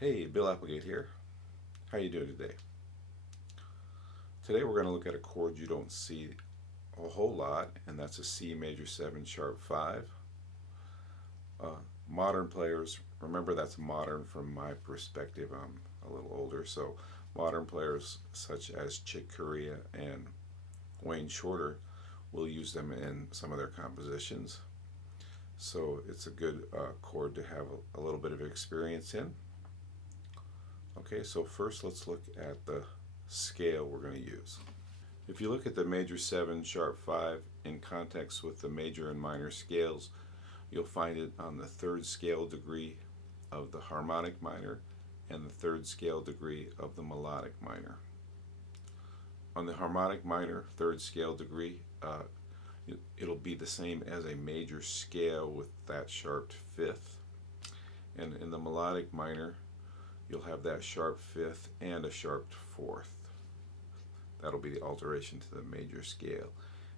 Hey, Bill Applegate here. How you doing today? Today we're going to look at a chord you don't see a whole lot, and that's a C major 7 sharp 5. Modern players, remember that's modern from my perspective. I'm a little older, so modern players such as Chick Corea and Wayne Shorter will use them in some of their compositions. So it's a good chord to have a little bit of experience in. Okay, so first let's look at the scale we're going to use. If you look at the major 7 sharp 5 in context with the major and minor scales, you'll find it on the third scale degree of the harmonic minor and the third scale degree of the melodic minor. On the harmonic minor third scale degree, it'll be the same as a major scale with that sharp fifth. And in the melodic minor, you'll have that sharp fifth and a sharp fourth. That'll be the alteration to the major scale.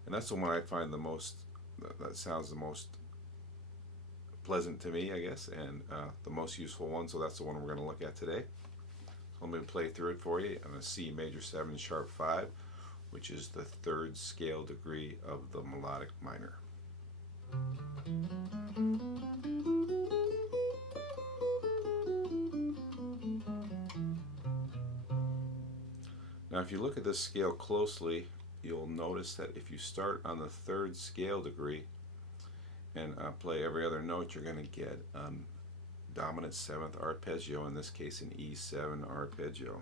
And that's the one I find the most, that sounds the most pleasant to me, I guess, and the most useful one. So that's the one we're going to look at today. So let me play through it for you on a C major 7 sharp 5, which is the third scale degree of the melodic minor. Now if you look at this scale closely, you'll notice that if you start on the third scale degree and play every other note, you're going to get dominant 7th arpeggio, in this case an E7 arpeggio.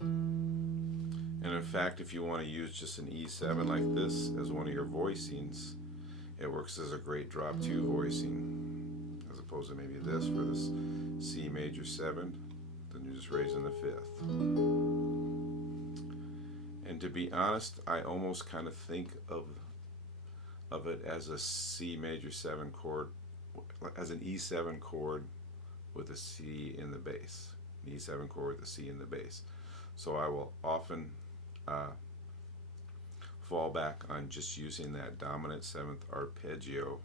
And in fact, if you want to use just an E7 like this as one of your voicings, it works as a great drop 2 voicing, as opposed to maybe this for this C major 7, then you're just raising the 5th. And to be honest, I almost kind of think of it as a C major 7 chord, as an E7 chord with a C in the bass, an E7 chord with a C in the bass. So I will often fall back on just using that dominant 7th arpeggio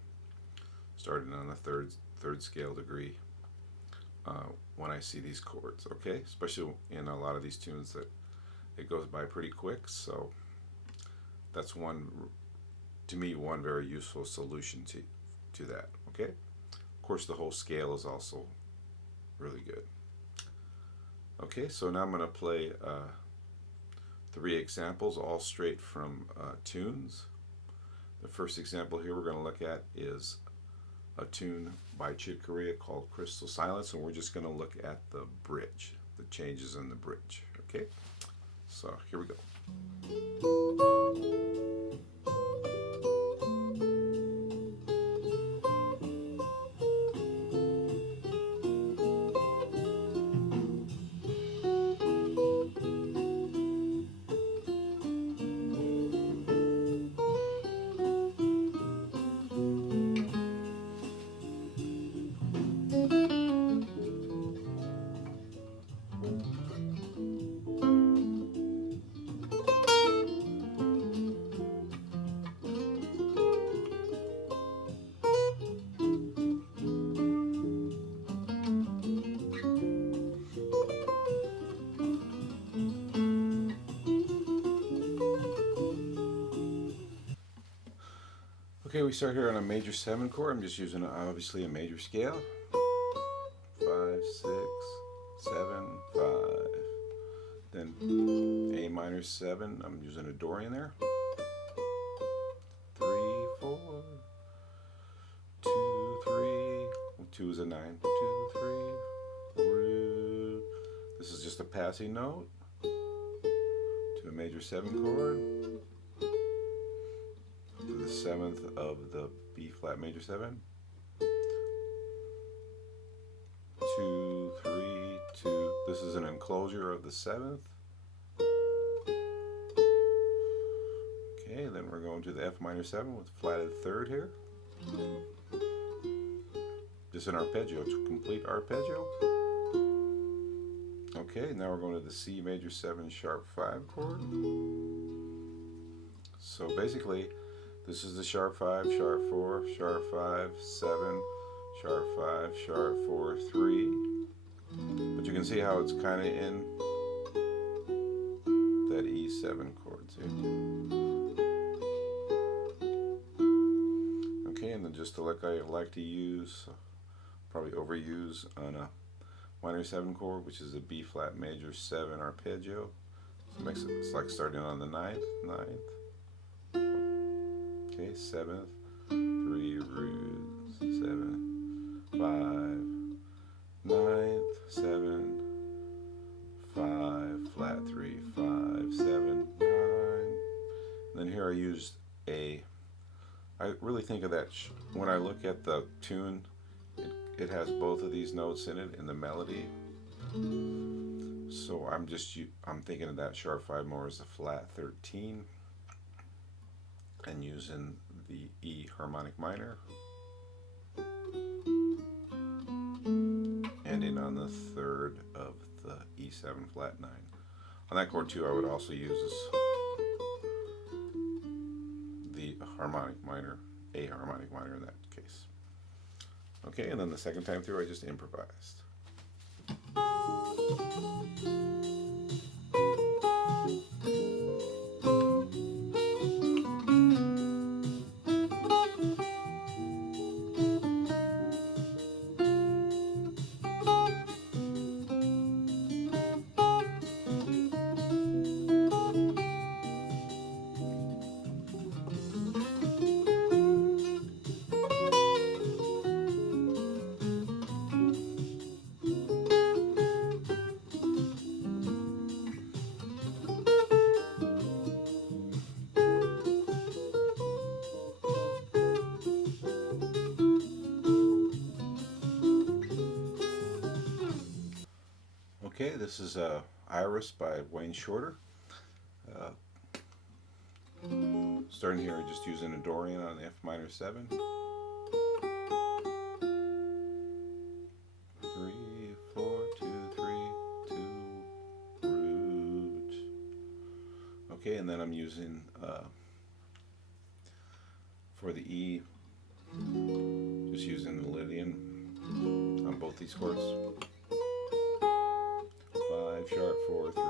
starting on the third scale degree when I see these chords, okay? Especially in a lot of these tunes that it goes by pretty quick, so that's one, to me, one very useful solution to that, okay? Of course, the whole scale is also really good. Okay, so now I'm going to play 3 examples, all straight from tunes. The first example here we're going to look at is a tune by Chick Corea called Crystal Silence, and we're just going to look at the bridge, the changes in the bridge, okay? So here we go. Okay, we start here on a major 7 chord. I'm just using obviously a major scale. 5, 6, 7, 5. Then A minor 7, I'm using a Dorian there. 3, 4, 2, 3. 2 is a 9. 2, 3, 4. This is just a passing note to a major 7 chord. The 7th of the B flat major 7. 2, 3, 2. This is an enclosure of the 7th. Okay, then we're going to the F minor 7 with flatted 3rd here. Just an arpeggio, it's a complete arpeggio. Okay, now we're going to the C major 7 sharp 5 chord. So basically, This is the sharp 5, sharp 4, sharp 5, 7, sharp 5, sharp 4, 3. But you can see how it's kind of in that E7 chord too. Okay, and then just like I like to use, probably overuse on a minor 7 chord, which is a B flat major 7 arpeggio. So it makes it, it's like starting on the ninth. Okay, 7th, 3 roots, 7, 5, 9th, 7, 5, flat 3, 5, 7, 9. And then here I used a, I really think of that, when I look at the tune, it has both of these notes in it in the melody. So I'm thinking of that sharp 5 more as a flat 13 and using the E harmonic minor, ending on the 3rd of the E7 flat 9. On that chord too, I would also use the harmonic minor, A harmonic minor in that case. Okay, and then the second time through I just improvised. Okay, this is Iris by Wayne Shorter. Uh, Starting here, just using a Dorian on F minor 7. 3, 4, 2, 3, 2, root. Okay, and then I'm using, for the E, just using the Lydian on both these chords. 5, sharp 4, 3,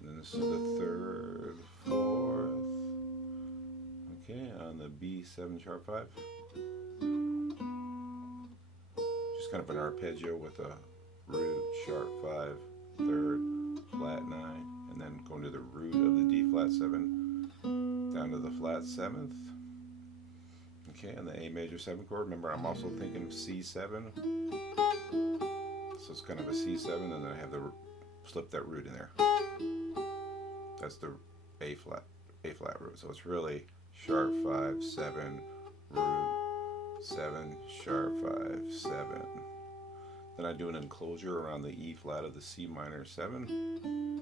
and then this is the 3rd, 4th. Okay, on the B7 sharp 5. Just kind of an arpeggio with a root, sharp 5, 3rd, flat 9, and then going to the root of the D flat 7, down to the flat 7th. Okay, and the A major 7 chord. Remember, I'm also thinking C7. So it's kind of a C7, and then I have the slip that root in there. That's the A flat root. So it's really sharp 5, 7, root, 7, sharp 5, 7. Then I do an enclosure around the E flat of the C minor 7.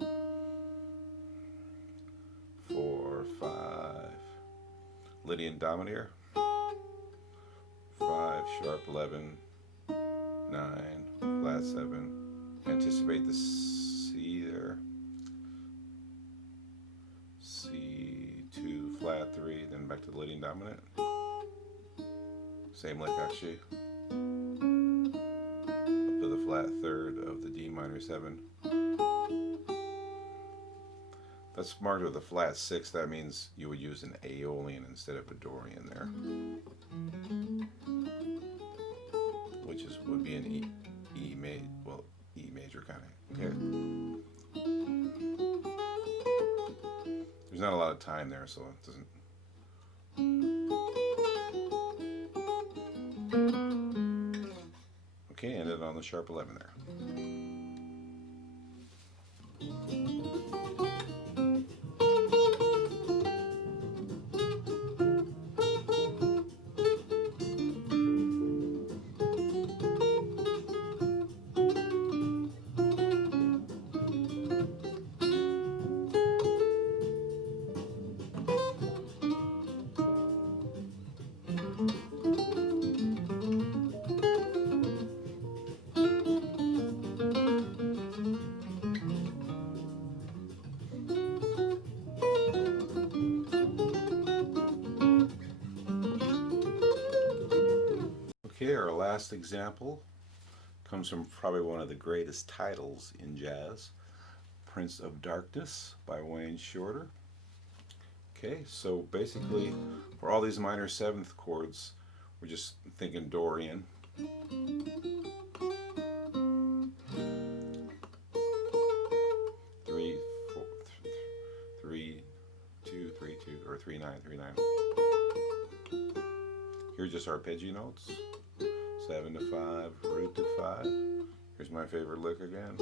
4, 5. Lydian dominator. 5, sharp 11, 9, flat 7. Anticipate the C there. C2, flat 3, then back to the Lydian dominant. Same lick actually. Up to the flat 3rd of the D minor 7. That's marked with a flat 6. That means you would use an Aeolian instead of a Dorian there, which would be an E major kind of. Okay. There's not a lot of time there, so it doesn't. Okay, and then on the sharp 11 there. Okay, our last example comes from probably one of the greatest titles in jazz, Prince of Darkness by Wayne Shorter. Okay, so basically for all these minor seventh chords, we're just thinking Dorian. Three, four, 3, 2, 3, 2, or 3, 9, 3, 9. Here's just arpeggio notes. 7 to 5, root to 5. Here's my favorite lick again.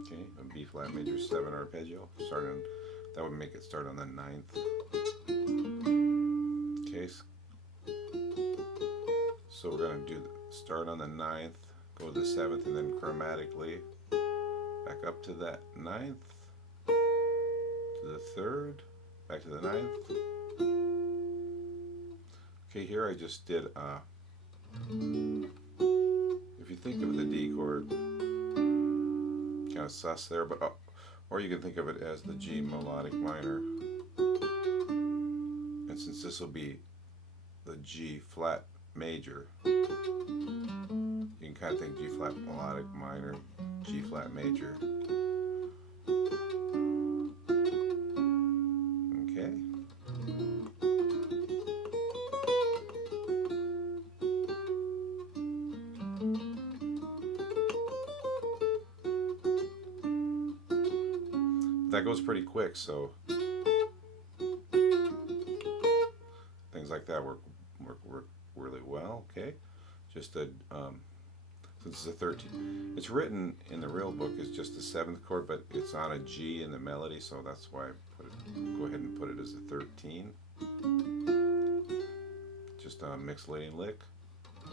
Okay, a B flat major 7 arpeggio. Starting, that would make it start on the 9th. Okay, so we're gonna do start on the 9th, go to the 7th, and then chromatically back up to that 9th, to the 3rd, back to the 9th. Okay, here I just did if you think of the D chord, kind of sus there, but or you can think of it as the G melodic minor. And since this will be the G flat major, you can kind of think G flat melodic minor, G flat major. Okay. That goes pretty quick, so things like that work really well. Okay, just a since it's a 13, it's written in the real book as just the 7th chord, but it's on a G in the melody, so that's why I put it. Go ahead and put it as a 13. Just a mixed leading lick.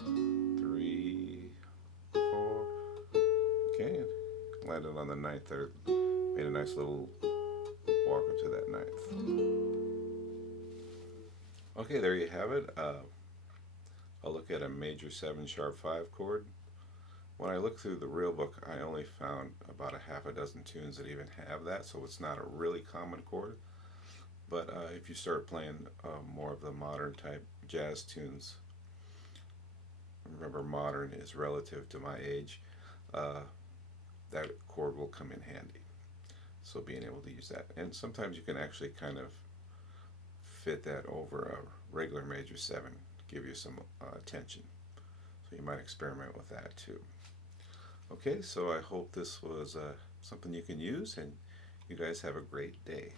3, 4. Okay, landed on the 9th there. Made a nice little walk up to that 9th. Okay, there you have it. I'll look at a major 7 sharp 5 chord. When I looked through the real book, I only found about a half a dozen tunes that even have that, so it's not a really common chord. But if you start playing more of the modern type jazz tunes, remember modern is relative to my age, that chord will come in handy. So being able to use that. And sometimes you can actually kind of fit that over a regular major 7, give you some tension. So you might experiment with that too. Okay, so I hope this was something you can use, and you guys have a great day.